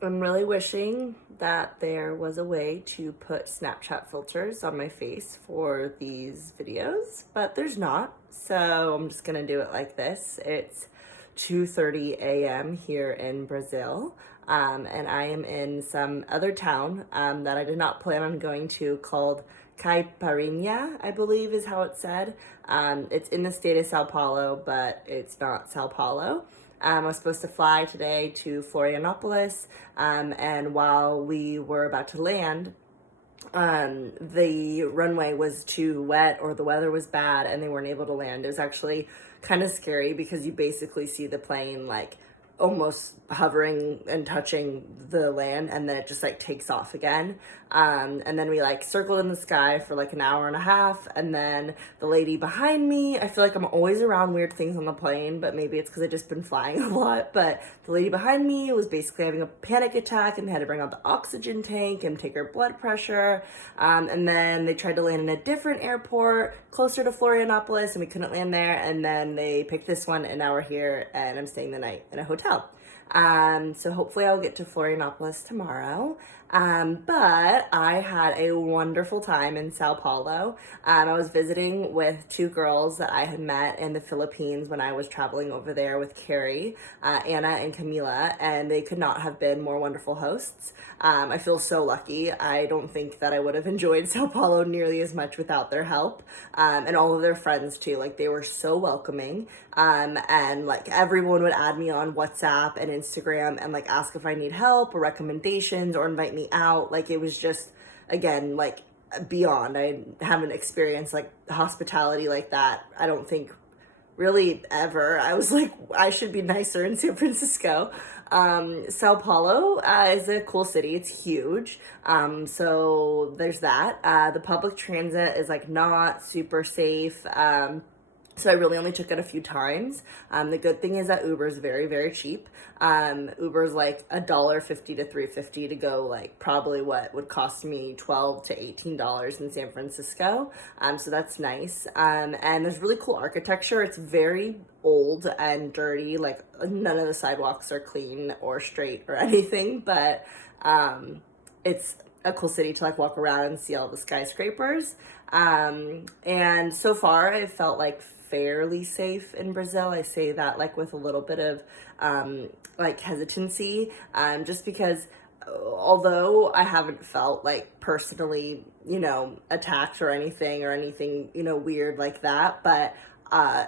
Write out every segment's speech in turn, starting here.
I'm really wishing that there was a way to put Snapchat filters on my face for these videos, but there's not. So I'm just gonna do it like this. It's 2:30 a.m. here in Brazil, and I am in some other town that I did not plan on going to called Caipirinha, I believe is how it's said. It's in the state of Sao Paulo, but it's not Sao Paulo. I was supposed to fly today to Florianopolis, and while we were about to land, the runway was too wet or the weather was bad and they weren't able to land. It was actually kind of scary because you basically see the plane like almost hovering and touching the land, and then it just like takes off again. And then we like circled in the sky for like an hour and a half, and then the lady behind me, I feel like I'm always around weird things on the plane, but maybe it's because I've just been flying a lot. But the lady behind me was basically having a panic attack, and they had to bring out the oxygen tank and take her blood pressure. And then they tried to land in a different airport closer to Florianopolis, and we couldn't land there. And then they picked this one, and now we're here, and I'm staying the night in a hotel. So hopefully I'll get to Florianopolis tomorrow. But I had a wonderful time in Sao Paulo. I was visiting with two girls that I had met in the Philippines when I was traveling over there with Carrie, Anna, and Camila, and they could not have been more wonderful hosts. I feel so lucky. I don't think that I would have enjoyed Sao Paulo nearly as much without their help, and all of their friends too. Like, they were so welcoming, and like everyone would add me on WhatsApp and Instagram and like ask if I need help or recommendations or invite me out. Like, it was just, again, like beyond. I haven't experienced like hospitality like that, I don't think, really ever. I was like, I should be nicer in San Francisco. Sao Paulo is a cool city. It's huge. So there's that. The public transit is like not super safe. So I really only took it a few times. The good thing is that Uber is very, very cheap. Uber is like $1.50 to $3.50 to go, like probably what would cost me $12 to $18 in San Francisco. So that's nice. And there's really cool architecture. It's very old and dirty. Like, none of the sidewalks are clean or straight or anything, but it's a cool city to like walk around and see all the skyscrapers. And so far it felt like fairly safe in Brazil. I say that like with a little bit of like hesitancy, just because although I haven't felt like personally, attacked or anything, weird like that, but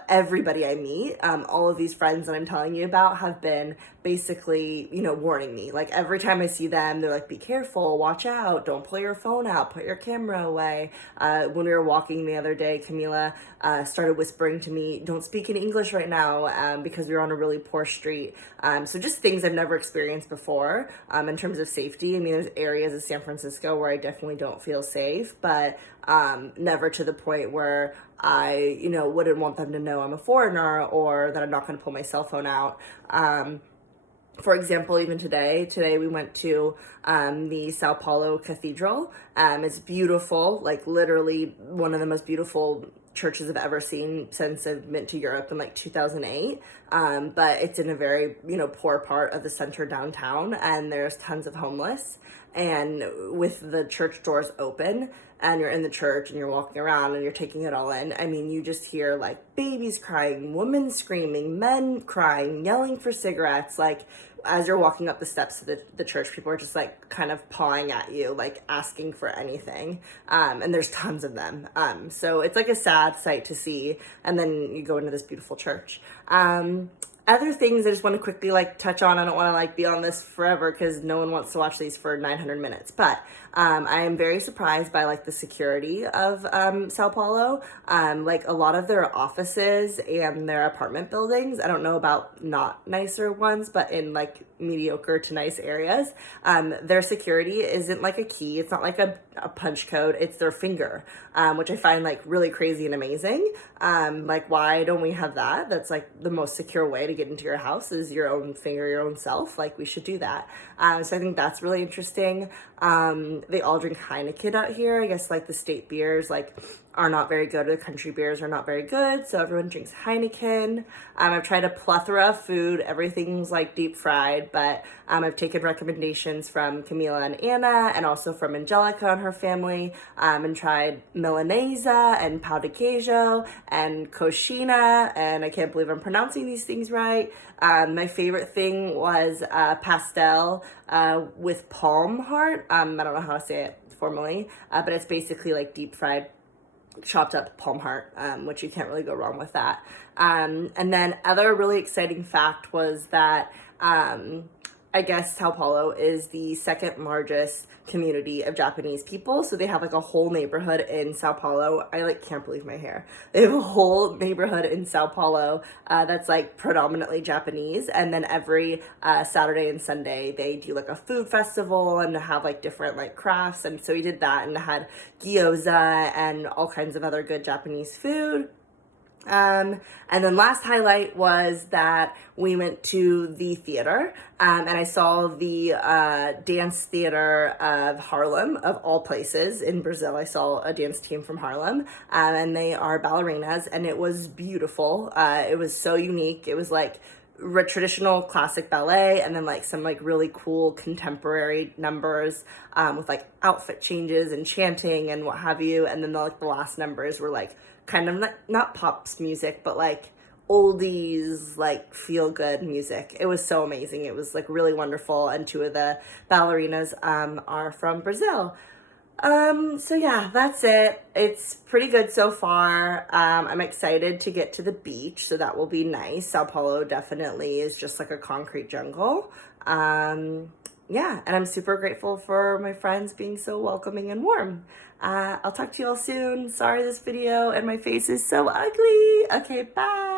everybody I meet, all of these friends that I'm telling you about have been basically, warning me. Like, every time I see them, they're like, be careful, watch out, don't pull your phone out, put your camera away. When we were walking the other day, Camila started whispering to me, don't speak in English right now, because we were on a really poor street. So just things I've never experienced before in terms of safety. I mean, there's areas of San Francisco where I definitely don't feel safe, but never to the point where I, wouldn't want them to know I'm a foreigner or that I'm not going to pull my cell phone out. For example, even today we went to the Sao Paulo Cathedral. It's beautiful, like literally one of the most beautiful churches I've ever seen since I've been to Europe in like 2008. But it's in a very, poor part of the center downtown, and there's tons of homeless. And with the church doors open and you're in the church and you're walking around and you're taking it all in, I mean, you just hear like babies crying, women screaming, men crying, yelling for cigarettes. Like, as you're walking up the steps to the church, people are just like kind of pawing at you, like asking for anything. And there's tons of them. So it's like a sad sight to see. And then you go into this beautiful church. Other things I just want to quickly like touch on. I don't want to like be on this forever because no one wants to watch these for 900 minutes. But I am very surprised by like the security of Sao Paulo. Like, a lot of their offices and their apartment buildings, I don't know about not nicer ones, but in like mediocre to nice areas, their security isn't like a key. It's not like a punch code. It's their finger, which I find like really crazy and amazing. Like, why don't we have that? That's like the most secure way to get into your house is your own finger, your own self. Like, we should do that. So I think that's really interesting. They all drink Heineken out here. I guess like the state beers, like are not very good, or the country beers are not very good, so everyone drinks Heineken. I've tried a plethora of food. Everything's like deep fried, but I've taken recommendations from Camila and Anna, and also from Angelica and her family, and tried Milanese and pau de queijo and coxina, and I can't believe I'm pronouncing these things right. My favorite thing was pastel with palm heart. I don't know how to say it formally, but it's basically like deep fried chopped up palm heart, which you can't really go wrong with that. And then other really exciting fact was that I guess Sao Paulo is the second largest community of Japanese people. So they have like a whole neighborhood in Sao Paulo. I like can't believe my hair. They have a whole neighborhood in Sao Paulo that's like predominantly Japanese. And then every Saturday and Sunday they do like a food festival and have like different like crafts. And so we did that and had gyoza and all kinds of other good Japanese food. And then last highlight was that we went to the theater, and I saw the dance theater of Harlem, of all places in Brazil. I saw a dance team from Harlem, and they are ballerinas, and it was beautiful. It was so unique. It was like traditional classic ballet, and then like some like really cool contemporary numbers with like outfit changes and chanting and what have you. And then the last numbers were like kind of not pops music, but like oldies, like feel good music. It was so amazing. It was like really wonderful. And two of the ballerinas are from Brazil. So yeah, that's it. It's pretty good so far. I'm excited to get to the beach, so that will be nice. Sao Paulo definitely is just like a concrete jungle. Yeah, and I'm super grateful for my friends being so welcoming and warm. I'll talk to you all soon. Sorry this video and my face is so ugly. Okay, bye.